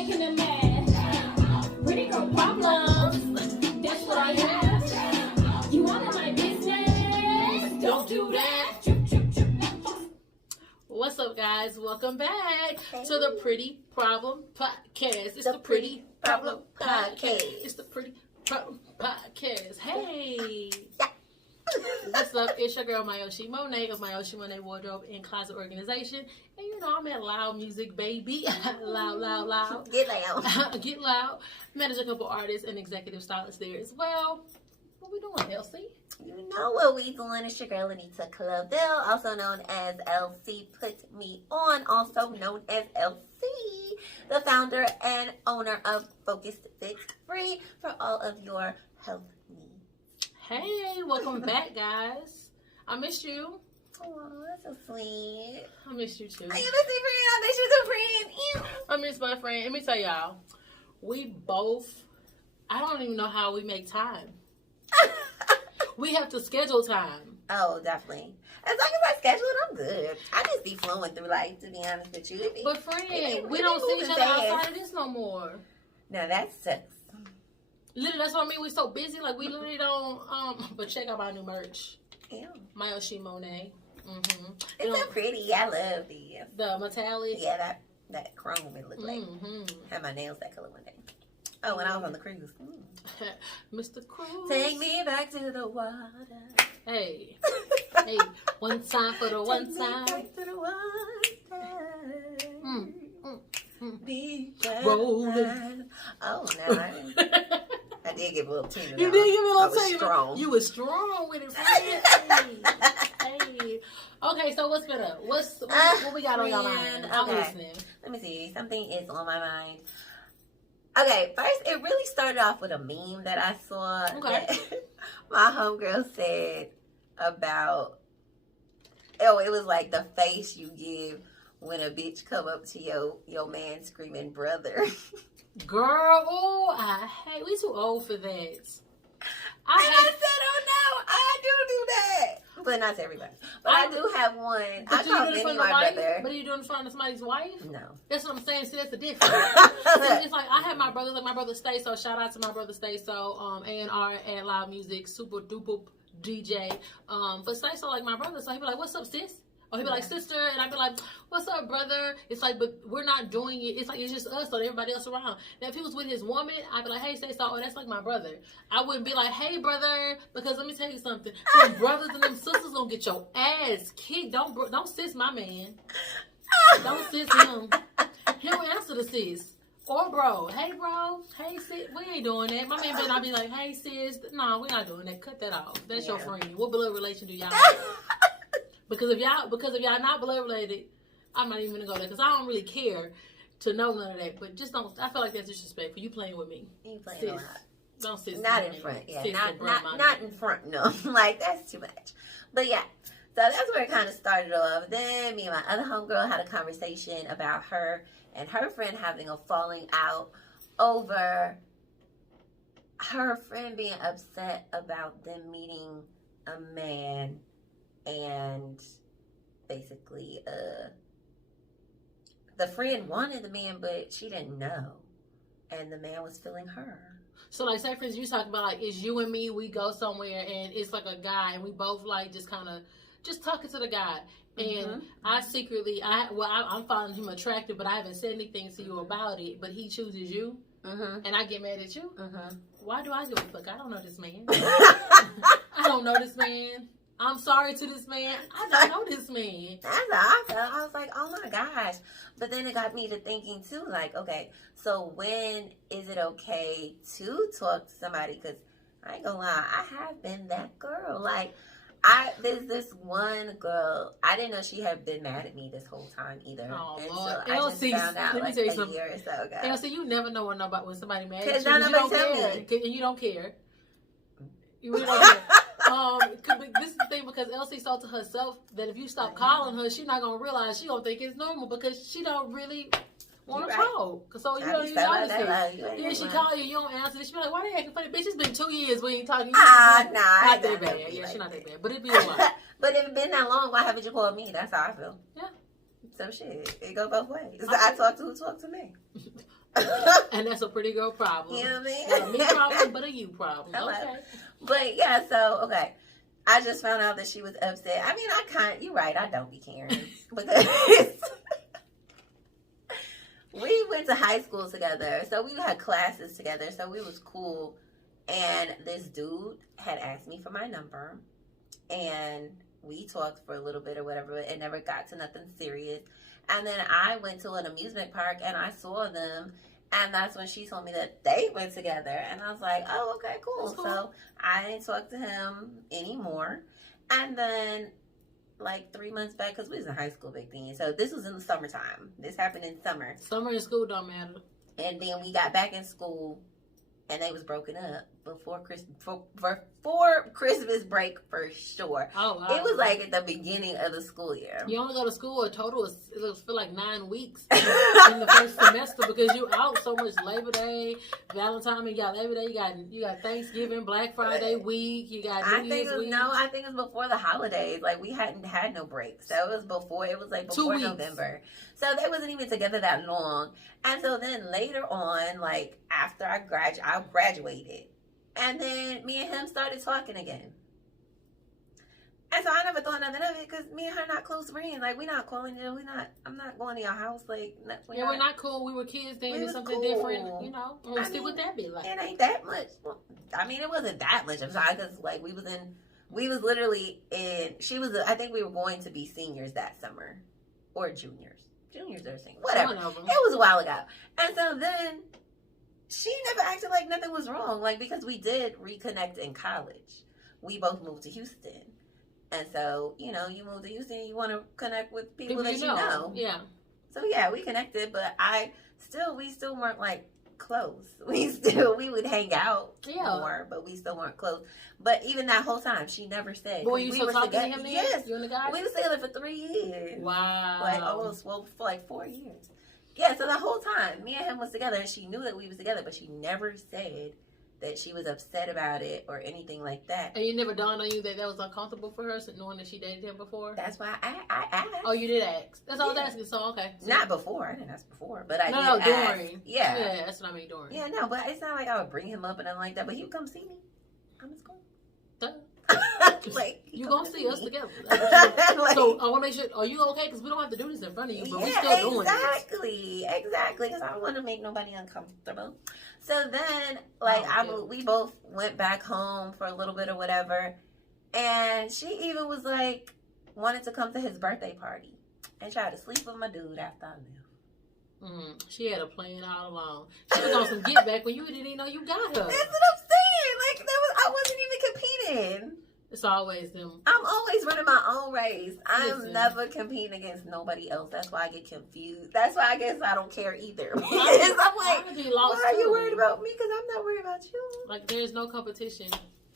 making them mad. Pretty girl problems, that's what I have. You all in my business, don't do that. What's up, guys? Welcome back to the Pretty Problem Podcast. It's the Pretty Problem Podcast. It's the Pretty Problem Podcast. Hey! What's up? It's your girl, Mayoshi Monet of Mayoshi Monet Wardrobe and Closet Organization. And you know, I'm at Loud Music, baby. Loud. Get loud. Get loud. Manage a couple artists and executive stylists there as well. What we doing, Elsie? You know what we doing. It's your girl, Anita Clavel, also known as LC Put Me On, also known as LC, the founder and owner of Focused Fit Free for all of your health needs. Hey, welcome back, guys. I missed you. Oh, that's so sweet. I missed you too. I miss you, friend. I miss you, friend. Ew. I miss my friend. Let me tell y'all, we both, I don't even know how we make time. We have to schedule time. Oh, definitely. As long as I schedule it, I'm good. I just be flowing through life, to be honest with you. But friend, we don't see each other outside of this no more. No, that sucks. Literally, that's what I mean. We're so busy. Like, we literally don't, but check out my new merch. Ew. Mayoshi Monet. Mm-hmm. It's so pretty. I love these. The metallic. Yeah, that chrome it looked like. Mm-hmm. Had my nails that color one day. Oh, when I was on the cruise. Mr. Cruz. Take me back to the water. Hey. Hey. One time for the one time. Take me back to the water. Be Rolling. Oh, no. I did give a little team. You did give me a little team. Strong. You was strong with it, friend. Hey. Okay, so what's been up? What we got on your mind? I'm listening. Let me see. Something is on my mind. Okay, first, it really started off with a meme that I saw. Okay. That my homegirl said about, it was like the face you give when a bitch come up to your man screaming, brother. Girl, oh, I hate, we too old for that. I said, oh no, I do that. But not to everybody. But I do have one. I call Vinny my brother. But are you doing it in front of somebody's wife? No. That's what I'm saying. See, that's the difference. It's like, I have my brothers, like my brother Stay, so shout out to my brother Stay, so A&R at Loud Music, super duper DJ. But Stay, so like my brother, so he'd be like, what's up, sis? Or he'd be like, sister, and I'd be like, what's up, brother? It's like, but we're not doing it. It's like, it's just us, so everybody else around. Now, if he was with his woman, I'd be like, hey, say so. Oh, that's like my brother. I wouldn't be like, hey, brother, because let me tell you something. Them brothers and them sisters gonna get your ass kicked. Don't sis my man. Don't sis him. He don't answer the sis. Or bro. Hey, bro. Hey, sis. We ain't doing that. My man better not be like, hey, sis. No, we're not doing that. Cut that off. That's your friend. What blood relation do y'all have? Because if y'all not blood related, I'm not even gonna go there because I don't really care to know none of that. But just don't. I feel like that's disrespectful. You playing with me? You playing a lot. Don't sit. Not in front. Yeah, not in front. No, like that's too much. But yeah, so that's where it kind of started off. Then me and my other homegirl had a conversation about her and her friend having a falling out over her friend being upset about them meeting a man. And basically, the friend wanted the man, but she didn't know. And the man was feeling her. So, like, say, for instance, you talk about, like, it's you and me, we go somewhere, and it's like a guy, and we both, like, just kind of, just talking to the guy. And I secretly, I'm finding him attractive, but I haven't said anything to you about it, but he chooses you, and I get mad at you. Why do I give a fuck? I don't know this man. I don't know this man. I'm sorry to this man. I don't know this man. That's how I felt. I was like, oh my gosh. But then it got me to thinking too, like, okay, so when is it okay to talk to somebody? Because I ain't gonna lie, I have been that girl. Like, there's this one girl, I didn't know she had been mad at me this whole time either. Oh, and Lord. so I just found out like a year or so ago. Elsie, you never know when somebody mad at you. Because nobody tell me. And you don't care. You really don't care. This is the thing, because Elsie saw to herself that if you stop calling her, she's not gonna realize. She gonna think it's normal because she don't really want to talk. So you don't even notice it. Then she call you, you don't answer. She be like, "Why they acting funny, bitch? It's been 2 years we ain't talking." Not that bad. Yeah, she's not that bad. But it be a while. But if it been that long, why haven't you called me? That's how I feel. Yeah. So shit, it go both ways. I talk to who talk to me. And that's a pretty girl problem. You know what I mean? Not a me problem, but a you problem. Hello. Okay. But yeah, so okay. I just found out that she was upset. I mean, you're right, I don't be caring. Because we went to high school together. So we had classes together. So we was cool. And this dude had asked me for my number. And we talked for a little bit or whatever. It never got to nothing serious. And then I went to an amusement park and I saw them. And that's when she told me that they went together. And I was like, oh, okay, cool. Cool. So I didn't talk to him anymore. And then, like 3 months back, because we was in high school back then. So this was in the summertime. This happened in summer. Summer in school don't matter. And then we got back in school. And they was broken up before Christmas break for sure. Oh, wow. It was like at the beginning of the school year. You only go to school a total of, it feel like 9 weeks in the first semester because you out so much. Labor Day, Valentine, you got Labor Day, you got Thanksgiving, Black Friday week, you got New Year's week. I think it was before the holidays. Like we hadn't had no break. So it was before 2 weeks. November. So they wasn't even together that long. And so then later on, like after I graduated, and then me and him started talking again. And so I never thought nothing of it because me and her not close friends. Like we not calling you. I'm not going to your house. Like we're not cool. We were kids then. It's something cool. Different. You know. We'll see what that be like. It ain't that much. Well, I mean, it wasn't that much. I'm sorry because like we was literally in. She was. I think we were going to be seniors that summer, or juniors or seniors, whatever. It was a while ago. And so then she never acted like nothing was wrong. Like because we did reconnect in college. We both moved to Houston. And so, you move to Houston, you want to connect with people that you know. Yeah. So yeah, we connected, but we still weren't like close. We would hang out more, but we still weren't close. But even that whole time, she never said. Boy, you still talking to him then? Yes. You and the guy? We were together for 3 years. Wow. For like 4 years. Yeah, so the whole time, me and him was together, and she knew that we was together, but she never said that she was upset about it or anything like that. And you never dawned on you that was uncomfortable for her, knowing that she dated him before? That's why I asked. Oh, you did ask. That's all I was asking. So, okay. So, not before. I didn't ask before, but I did ask. During. Yeah. Yeah, that's what I mean, during. Yeah, no, but it's not like I would bring him up and nothing like that, but he would come see me. I'm just going. Like, you gonna see us together. Like, so I want to make sure, are you okay? Because we don't have to do this in front of you, but we still doing it. Exactly, because I don't want to make nobody uncomfortable. So then, like, we both went back home for a little bit or whatever, and she even was like, wanted to come to his birthday party and try to sleep with my dude after I left. She had a plan all along. She was on some get back when you didn't even know you got her. That's what I'm saying. Like, I wasn't even competing. It's always them. I'm always running my own race. I'm never competing against nobody else. That's why I get confused. That's why I guess I don't care either. I'm like, why are you worried about me? Because I'm not worried about you. Like, there's no competition.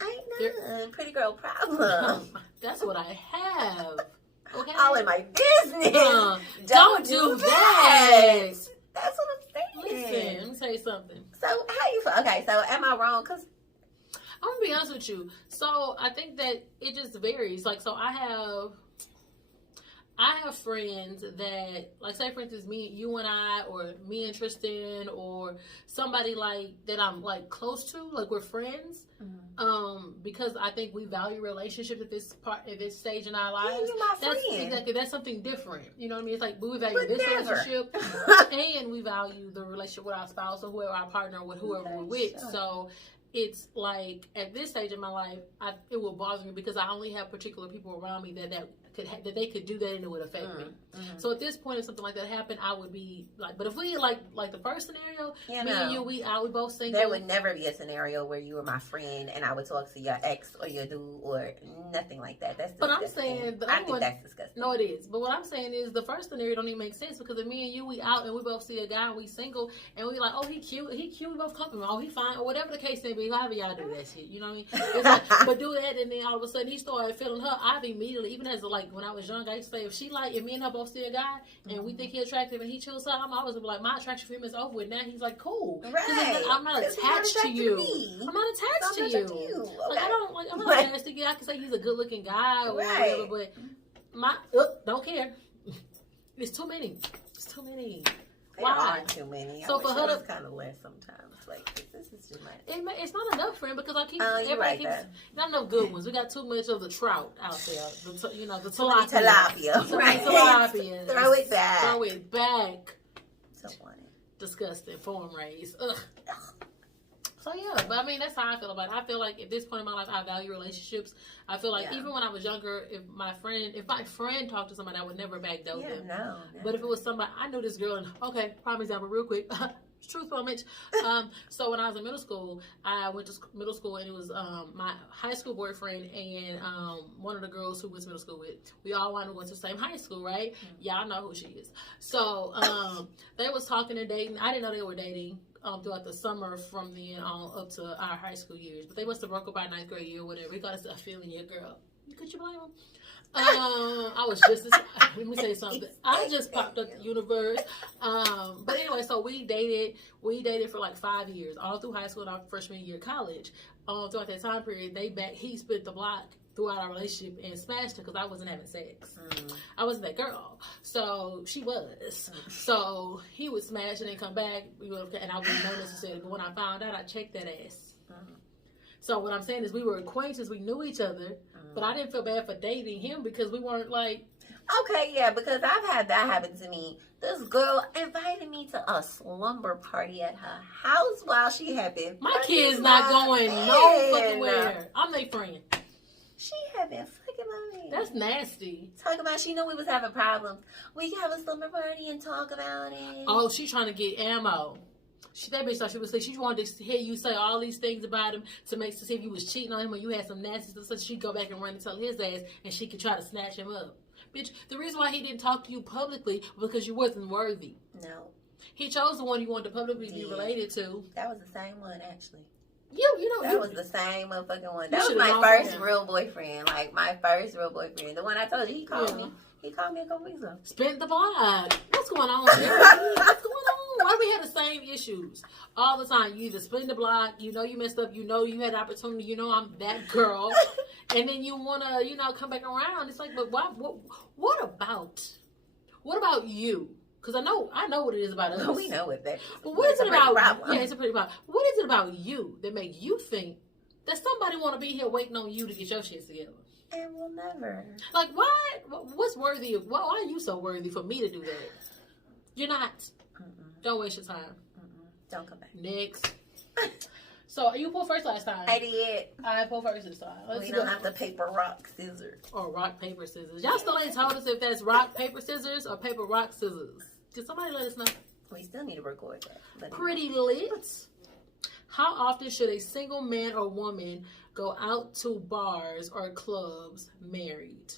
I know. Pretty girl problem. That's what I have. Okay. All in my business. Don't do that. That's what I'm saying. Listen, let me say something. So, how you feel? Okay, so am I wrong? Because I'm gonna be honest with you. So I think that it just varies. Like, so I have friends that, like, say for instance, you and I, or me and Tristan, or somebody like that I'm like close to, like we're friends. Because I think we value relationships at this stage in our lives. Yeah, you're my friend. That's something different. You know what I mean? It's like we value this relationship, and we value the relationship with our spouse or whoever our partner, with whoever we're with. So it's like at this stage in my life, it will bother me because I only have particular people around me that they could do that and it would affect me. So at this point, if something like that happened, I would be like, but if we like the first scenario, me and you, we both single. There would never be a scenario where you were my friend and I would talk to your ex or your dude or nothing like that. That's disgusting. But I'm saying I think that's disgusting. No, it is. But what I'm saying is the first scenario don't even make sense because if me and you, we out and we both see a guy and we single and we like, oh, he cute, we both compliment, oh, he fine, or whatever the case may be, however y'all do that shit, you know what I mean? It's like, but do that and then all of a sudden he started feeling her. I've immediately, even as like when I was young, I used to say if me and her both see a guy and we think he's attractive and he chose her, I'm always like, my attraction for him is over with. Now he's like, cool. Right. I'm not attached to you. I'm not attached to you. Okay. Like, I'm not attached to you. I can say he's a good looking guy or whatever, but don't care. It's too many. There Why? are too many. So I for wish her it was to- kind of less sometimes. Like, this is too much. It's not enough, friend, because I keep Oh, you're right keeps there. not enough good ones. We got too much of the trout out there. The Too many tilapia. tilapia. Too many Right. tilapia. Throw it back. Throw it back. Don't want it. Disgusting. Farm raised. Ugh. So yeah, but I mean that's how I feel about it. I feel like at this point in my life, I value relationships. I feel like Yeah. even when I was younger, if my friend talked to somebody, I would never backdoor Yeah, them. no. But if it was somebody, I knew this girl, and okay, prime example, real quick. Truth moment. So when I was in middle school, I went to middle school, and it was my high school boyfriend and one of the girls who went to middle school with. We all wanted to go to the same high school, right? Mm-hmm. Y'all know who she is. So they was talking and dating. I didn't know they were dating. Throughout the summer from then on up to our high school years. But they must have broke up by 9th grade year or whatever. He got us a feeling your girl. Could you blame him? I was just, let me say something. I just popped up the universe. But anyway, so we dated for like 5 years, all through high school and our freshman year of college. Throughout that time period, he split the block throughout our relationship and smashed her because I wasn't having sex. I wasn't that girl. So she was. So he would smash and then come back, and I wouldn't know necessarily. But when I found out, I checked that ass. So what I'm saying is we were acquaintances, we knew each other, but I didn't feel bad for dating him because we weren't like... Okay, yeah, because I've had that happen to me. This girl invited me to a slumber party at her house while she had been... My kid's not going no fucking where. I'm their friend. She had been fucking my man. That's nasty. Talking about she knew we was having problems. We could have a slumber party and talk about it. Oh, she trying to get ammo. That bitch thought she was like, she wanted to hear you say all these things about him to see if you was cheating on him or you had some nasty stuff, so she'd go back and run and tell his ass and she could try to snatch him up. Bitch, the reason why he didn't talk to you publicly was because you wasn't worthy. No. He chose the one you wanted to publicly be related to. That was the same one, actually. That was the same motherfucking one. You That was should've my gone for first him. real boyfriend. Like, my first real boyfriend. The one I told you, he called me. He called me a couple weeks ago. Spent the block. What's going on here? What's going on? Why we have the same issues all the time? You either spend the block, you know you messed up, you know you had opportunity, you know I'm that girl, and then you want to, come back around. It's like, but what about you? Because I know what it is about us. We know it, baby. But what is it about? Problem. Yeah, it's a pretty problem. What is it about you that make you think that somebody want to be here waiting on you to get your shit together? And we'll never. Like, why? What's worthy of? Why are you so worthy for me to do that? You're not. Don't waste your time. Don't come back. Next. So you pulled first last time. I did. I pulled first this time. We don't have the paper, rock, scissors. Or rock, paper, scissors. Y'all still ain't told us if that's rock, paper, scissors or paper, rock, scissors. Can somebody let us know? We still need to record that. But Pretty lit. How often should a single man or woman go out to bars or clubs married?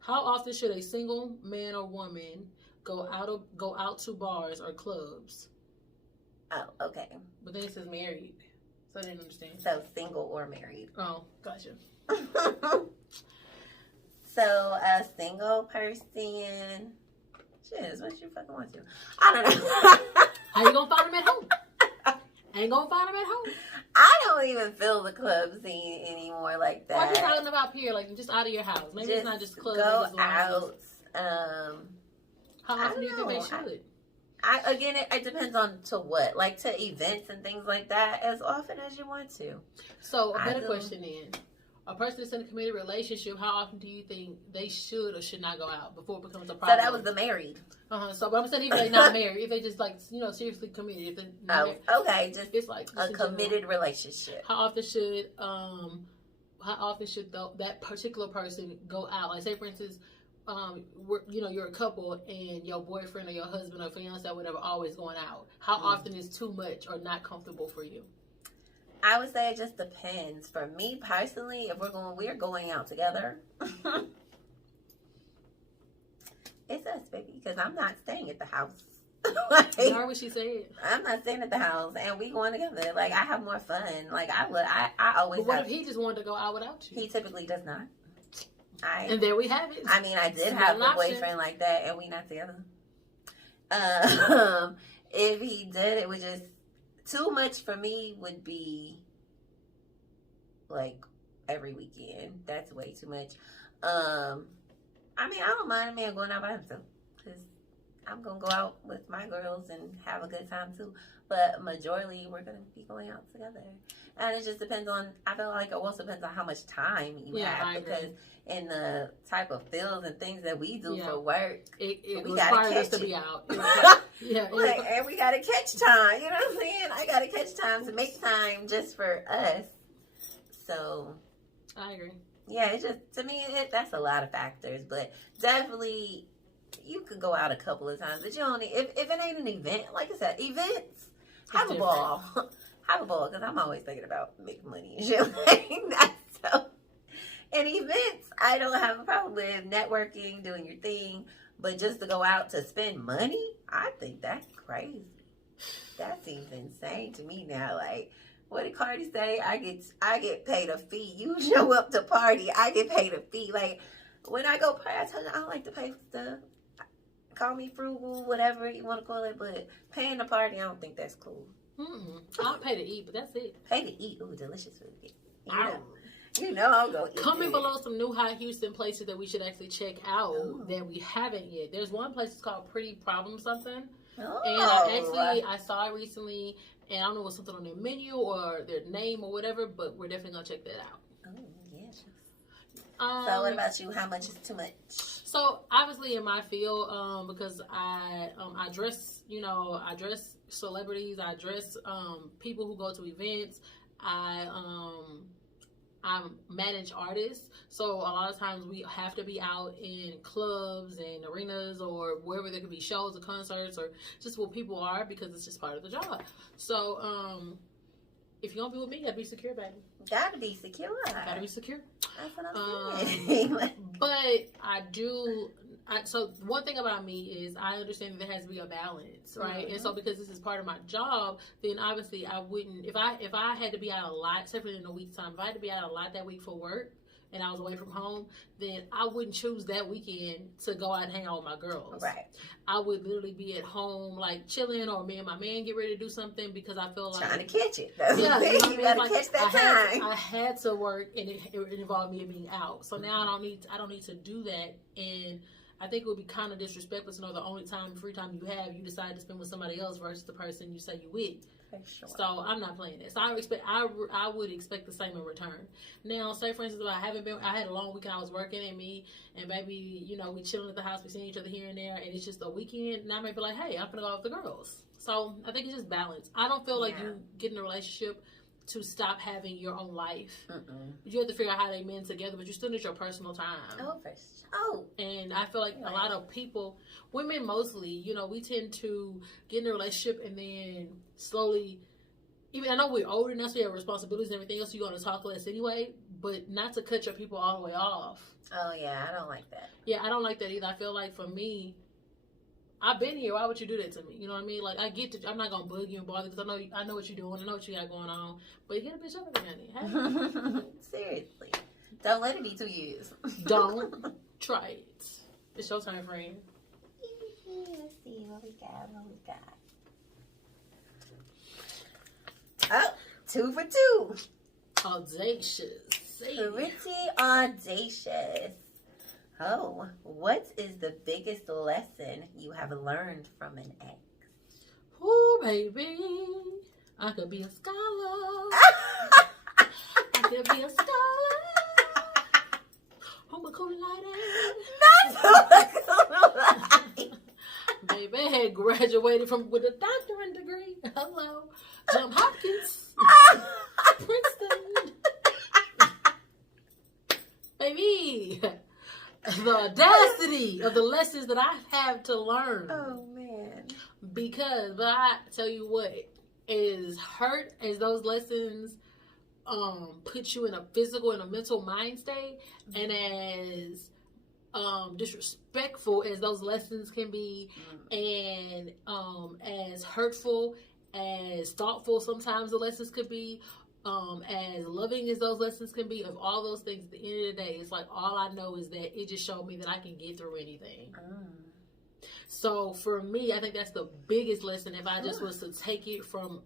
How often should a single man or woman go out to bars or clubs? Oh, okay. But then it says married, so I didn't understand. So single or married. Oh, gotcha. So a single person. Shit, what you fucking want to? I don't know. How you gonna find them at home? Ain't gonna find them at home. I don't even feel the club scene anymore like that. Or just out and about here, like just out of your house. Maybe it's not just clubs. Go just out. How often do you think they should? Again, it depends on to what. Like to events and things like that as often as you want to. So a better question then. A person that's in a committed relationship, how often do you think they should or should not go out before it becomes a problem? So that was the married. So but I'm saying even if they're not married, if they just like, seriously committed. If they're not married, okay. Just it's like a committed relationship. How often should that particular person go out? Like say for instance, you're a couple and your boyfriend or your husband or fiance or whatever always going out. How often is too much or not comfortable for you? I would say it just depends. For me personally, if we're going out together. It's us, baby, because I'm not staying at the house. You heard what she said. I'm not staying at the house, and we going together. Like I have more fun. Like I always. But what if he just wanted to go out without you? He typically does not. And there we have it. I mean, I did have a boyfriend like that, and we not together. If he did, it would just too much for me. Would be like every weekend. That's way too much. I mean, I don't mind a man going out by himself because I'm going to go out with my girls and have a good time too. But majority, we're going to be going out together. And it just depends on, I feel like it also depends on how much time you have. Because in the type of fields and things that we do for work, it we requires gotta us to catch be it. out. And we got to catch time. You know what I'm saying? I got to catch time to make time just for us. So, I agree. Yeah, it just, to me, that's a lot of factors. But definitely, you could go out a couple of times. But you don't need, if it ain't an event, like I said, events, have a ball. Have a ball, because I'm always thinking about making money and shit like that. So, in events, I don't have a problem with networking, doing your thing. But just to go out to spend money, I think that's crazy. That seems insane to me now. Like, what did Cardi say? I get paid a fee. You show up to party, I get paid a fee. Like, when I go party, I tell you I don't like to pay for stuff. Call me frugal, whatever you want to call it, but paying the party, I don't think that's cool. I'll pay to eat, but that's it. Pay to eat. Ooh, delicious food. You know I'm going to eat. Comment below some new hot Houston places that we should actually check out that we haven't yet. There's one place it's called Pretty Problem something. Oh. And I saw it recently, and I don't know if it's something on their menu or their name or whatever, but we're definitely going to check that out. Oh, yes. So what about you? How much is too much? So obviously in my field, because I dress, I dress celebrities, I dress people who go to events, I manage artists, so a lot of times we have to be out in clubs and arenas or wherever there could be shows or concerts or just where people are, because it's just part of the job. So if you're gonna be with me, you gotta be secure, baby. Gotta be secure. Gotta be secure. That's what I'm saying. But so one thing about me is I understand that there has to be a balance, right? Mm-hmm. And so because this is part of my job, then obviously I wouldn't, if I had to be out a lot, separately in a week's time, if I had to be out a lot that week for work and I was away from home, then I wouldn't choose that weekend to go out and hang out with my girls. Right. I would literally be at home like chilling, or me and my man get ready to do something, because I feel like trying to catch it. Yeah, you gotta catch that time. I had to work, and it involved me being out. So now I don't need to do that. And I think it would be kind of disrespectful to know the only free time you have, you decide to spend with somebody else versus the person you say you with. Sure. So I'm not playing that. So I would expect the same in return. Now, say for instance, if I had a long weekend, I was working, and me and baby, we chilling at the house, we seeing each other here and there, and it's just a weekend, and I may be like, hey, I'm gonna go out with the girls. So I think it's just balance. I don't feel like you get in a relationship to stop having your own life. You have to figure out how they mend together, but you still need your personal time. Oh, for sure. And I feel like a lot of people, women mostly, we tend to get in a relationship and then slowly, even I know we're older now, so we have responsibilities and everything else, so you're going to talk less anyway, but not to cut your people all the way off. Oh, yeah, I don't like that. Yeah, I don't like that either. I feel like for me, I've been here. Why would you do that to me? You know what I mean? Like, I'm not gonna bug you and bother, because I know what you're doing. I know what you got going on. But hit a bitch up again, honey. Seriously, don't let it be 2 years. Don't try it. It's your turn, friend. Let's see what we got. Oh, 2 for 2. Audacious. Pretty audacious. Oh, what is the biggest lesson you have learned from an ex? Ooh, baby, I could be a scholar. I could be a scholar. Baby, I had graduated with a doctorate degree. Hello, Johns Hopkins, Princeton. Baby. The audacity of the lessons that I have to learn. Oh, man. But I tell you what, as hurt as those lessons put you in a physical and a mental mind state, and as disrespectful as those lessons can be, and as hurtful, as thoughtful sometimes the lessons could be, as loving as those lessons can be, of all those things, at the end of the day, it's like all I know is that it just showed me that I can get through anything. So for me, I think that's the biggest lesson, if I just was to take it from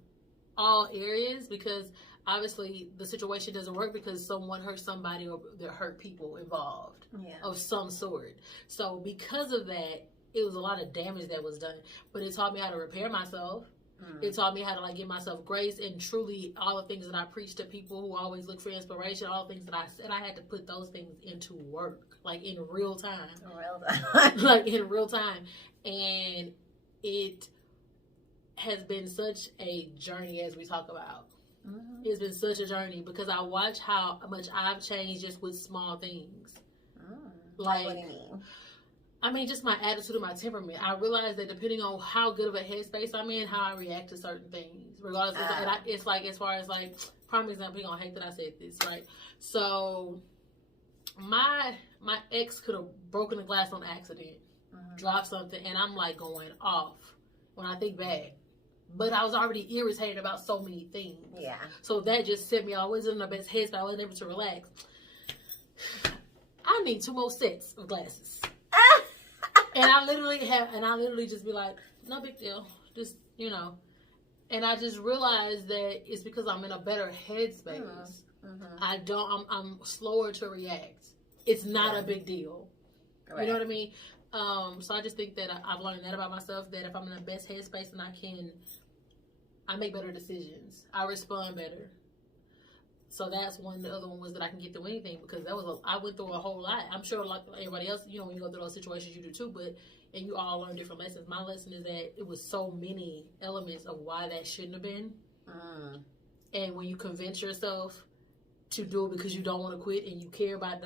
all areas, because obviously the situation doesn't work because someone hurt somebody, or there hurt people involved of some sort. So because of that, it was a lot of damage that was done. But it taught me how to repair myself. It taught me how to like give myself grace, and truly all the things that I preach to people who always look for inspiration, all the things that I said, I had to put those things into work, like in real time. Like in real time. And it has been such a journey, as we talk about. It's been such a journey because I watch how much I've changed just with small things. Like, what do you mean? I mean, just my attitude and my temperament. I realize that depending on how good of a headspace I'm in, how I react to certain things, regardless. It's like as far as like, prime example, you're gonna hate that I said this, right? So, my ex could have broken the glass on accident, dropped something, and I'm like going off when I think back. But I was already irritated about so many things. Yeah. So that just set me. I wasn't in the best headspace. I wasn't able to relax. I need 2 more sets of glasses. And I literally just be like, no big deal. Just, you know. And I just realized that it's because I'm in a better headspace. I'm slower to react. It's not a big deal. Right. You know what I mean? So I just think that I've learned that about myself, that if I'm in the best headspace, then I make better decisions. I respond better. So that's one. The other one was that I can get through anything, because I went through a whole lot. I'm sure like everybody else, you know, when you go through those situations, you do too. And you all learn different lessons. My lesson is that it was so many elements of why that shouldn't have been. And when you convince yourself to do it because you don't want to quit and you care about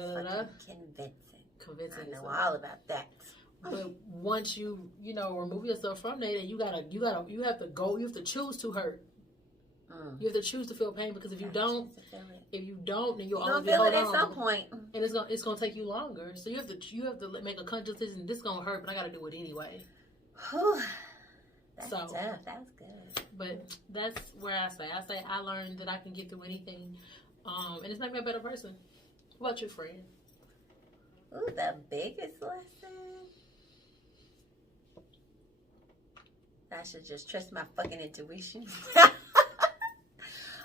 convincing. I know all about that. But once you remove yourself from that, and you have to choose to hurt. You have to choose to feel pain, because if you don't, then you'll always feel it at some point, and it's gonna take you longer. So you have to make a conscious decision. This is gonna hurt, but I got to do it anyway. That's tough. That's good. But that's where I say I learned that I can get through anything, and it's made me a better person. What about your friend? Ooh, the biggest lesson. I should just trust my fucking intuition.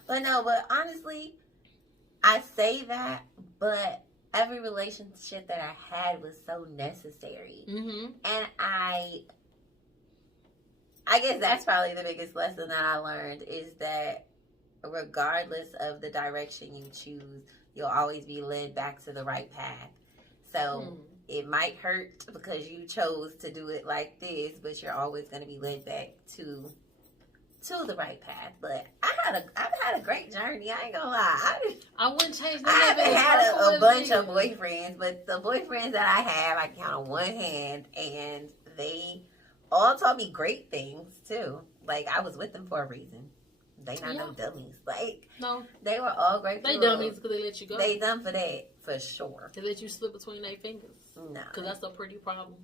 But honestly, I say that, but every relationship that I had was so necessary. And I guess that's probably the biggest lesson that I learned, is that regardless of the direction you choose, you'll always be led back to the right path. So it might hurt because you chose to do it like this, but you're always going to be led back to the right path. But I've had a great journey. I ain't gonna lie. I wouldn't change I haven't had a bunch of boyfriends, but the boyfriends that I have, I count on one hand, and they all taught me great things too. Like, I was with them for a reason. They not no dummies. Like, no, they were all great. They dummies because they let you go. They done for that, for sure. They let you slip between their fingers. No, because that's a pretty problem.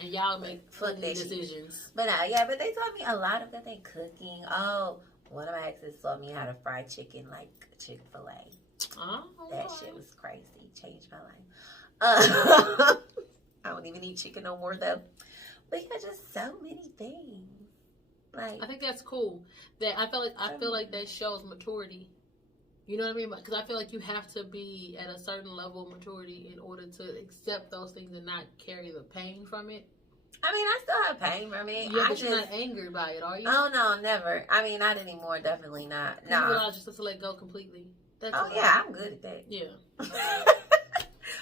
And y'all make funny decisions. But but they taught me a lot of good things. Cooking. Oh, one of my exes taught me how to fry chicken like Chick-fil-A. Oh, that shit was crazy. Changed my life. I don't even eat chicken no more though. But yeah, just so many things. Like, I think that's cool. That I feel like that shows maturity. You know what I mean? Because I feel like you have to be at a certain level of maturity in order to accept those things and not carry the pain from it. I mean, I still have pain from it. Yeah, but you're not angry by it, are you? Oh, no, never. I mean, not anymore. Definitely not. No. You allow yourself to let go completely. Yeah, I'm good at that. Yeah.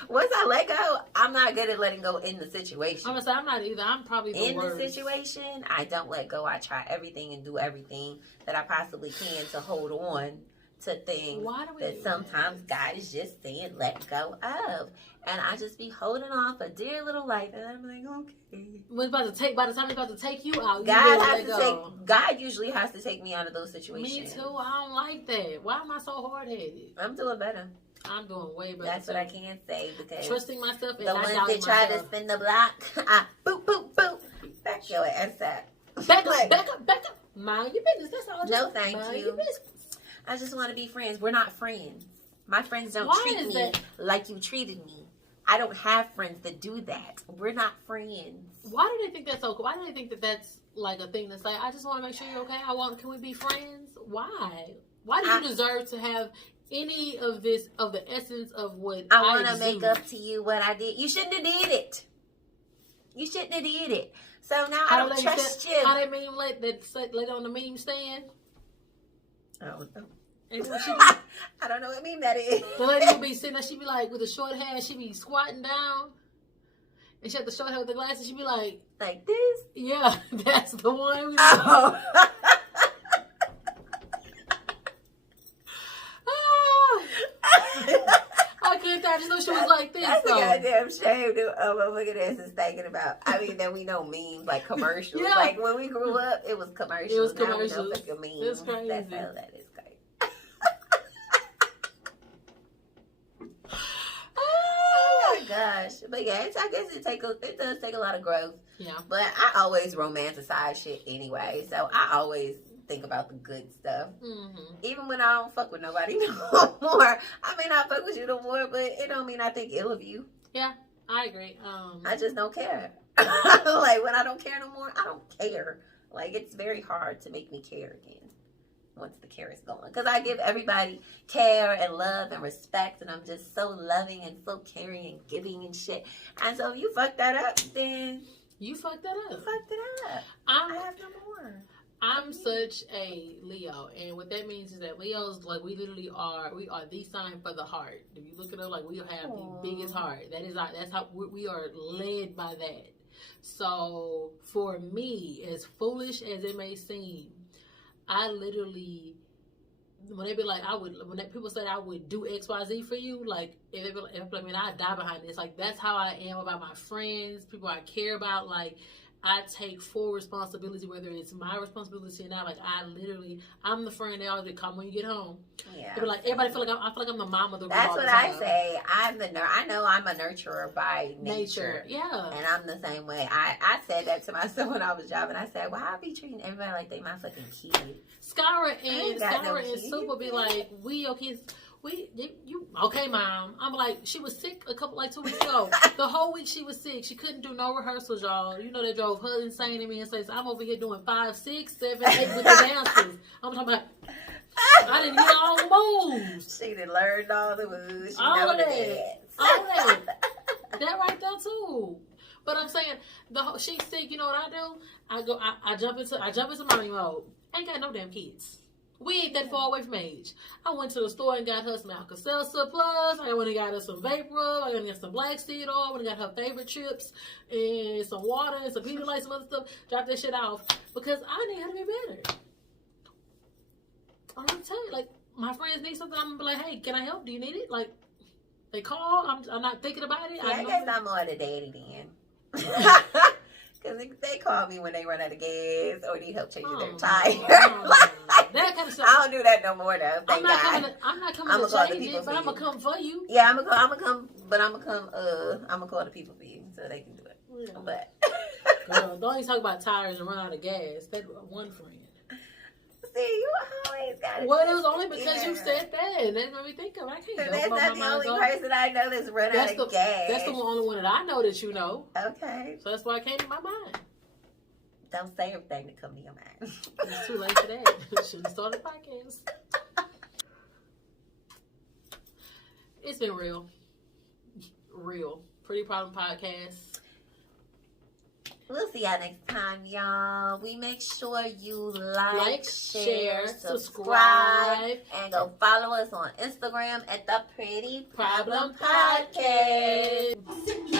Once I let go, I'm not good at letting go in the situation. I'm gonna say I'm not either. I'm probably the worst. In the situation, I don't let go. I try everything and do everything that I possibly can to hold on to things that sometimes God is just saying let go of. And I just be holding on for dear little life, and I'm like, okay. By the time it's about to take you out, God usually has to take me out of those situations. Me too. I don't like that. Why am I so hard-headed? I'm doing better. I'm doing way better. That's what I can say, because trusting myself and the ones that try to spin the block, boop, boop, boop, back your ass up. Back up. Mind your business. That's all. No, thank you. I just want to be friends. We're not friends. My friends don't treat me like you treated me. I don't have friends that do that. We're not friends. Why do they think that's so cool? Why do they think that that's like a thing to say? I just want to make sure you're okay. Can we be friends? Why? Why do you deserve to have any of this, of the essence of what I want to make up to you what I did? You shouldn't have did it. You shouldn't have did it. So now I How don't they trust said- you. How they meme let on the meme stand? I don't know. And when she be, I don't know what meme that is. the lady would be sitting there, she be like with the short hair, she be squatting down. And she had the short hair with the glasses, she be like, Like this? yeah, that's the one. Oh. I couldn't I just know she was like this. That's a though. goddamn shame that motherfucker is thinking about. I mean, that we know memes, like commercials. Yeah. Like when we grew up, it was commercials. It was Now we know commercials. fucking memes. It's crazy. That's how that is crazy. Oh my gosh. But yeah, I guess it does take a lot of growth. Yeah. But I always romanticize shit anyway. So I always think about the good stuff. Mm-hmm. Even when I don't fuck with nobody no more. I may not fuck with you no more, but it don't mean I think ill of you. Yeah, I agree. I just don't care. Like when I don't care no more, I don't care. Like it's very hard to make me care again once the care is gone. Because I give everybody care and love and respect, and I'm just so loving and so caring and giving and shit. And so if you fuck that up, then You fucked that you up. fucked it up. I have no more. I'm such a Leo, and what that means is that Leos, like, we are the sign for the heart. If you look it up, like, we have Aww. the biggest heart. That's how we are led by that. So for me, as foolish as it may seem, I literally, when they be like, when people say I would do XYZ for you, like, if I mean, I die behind this. Like, that's how I am about my friends, people I care about. Like, I take full responsibility, whether it's my responsibility or not. Like, I'm the friend they always come when you get home. Yeah. They be like, everybody feel like I'm the mom of the group. That's all the what I time. say. I know I'm a nurturer by nature. Yeah. And I'm the same way. I said that to myself when I was driving. I said, well, I be treating everybody like they my fucking kid. Skyra ain't got no and kids. Super be like, we your kids. You okay, Mom? I'm like, she was sick 2 weeks ago. The whole week she was sick. She couldn't do no rehearsals, y'all. You know that drove her insane to me and says, I'm over here doing 5, 6, 7, 8 with the dancers. I'm talking about, I didn't get all the moves. She done learned all the moves. She All know of the that. dance. All that. That right there too. But I'm saying she's sick. You know what I do? I jump into mommy mode. Ain't got no damn kids. We ain't that far away from age. I went to the store and got her some Alka-Seltzer Plus. I went and got her some Vape Rub. I went and got some Black Seed Oil. I went and got her favorite chips and some water and some Pedialyte, some other stuff. Dropped that shit off because I need her to be better. I'm gonna tell you, like, my friends need something. I'm gonna be like, hey, can I help? Do you need it? Like, they call. I'm not thinking about it. Yeah, I guess I'm more the daddy then. Because they call me when they run out of gas or need help changing their tire. That kind of stuff. I don't do that no more though. I'm not coming I'ma to call the change people it, for but I'm you. gonna come for you. Yeah, I'm gonna come, I'm gonna call the people for you so they can do it. Yeah. But Girl, don't even talk about tires and run out of gas. That one friend. see, you always got it. Well, it was only because you said that, and that made me think of it. I can't help That's but not my the only mind person I know that's run out of gas. That's the only one that I know that you know. Okay. So that's why it came to my mind. Don't say everything that come to your mind. It's too late for that. Shouldn't have started a podcast. It's been real. Pretty Problem Podcast. We'll see y'all next time, y'all. We make sure you like, share, subscribe, and go follow us on Instagram at The Pretty Problem Podcast. Sit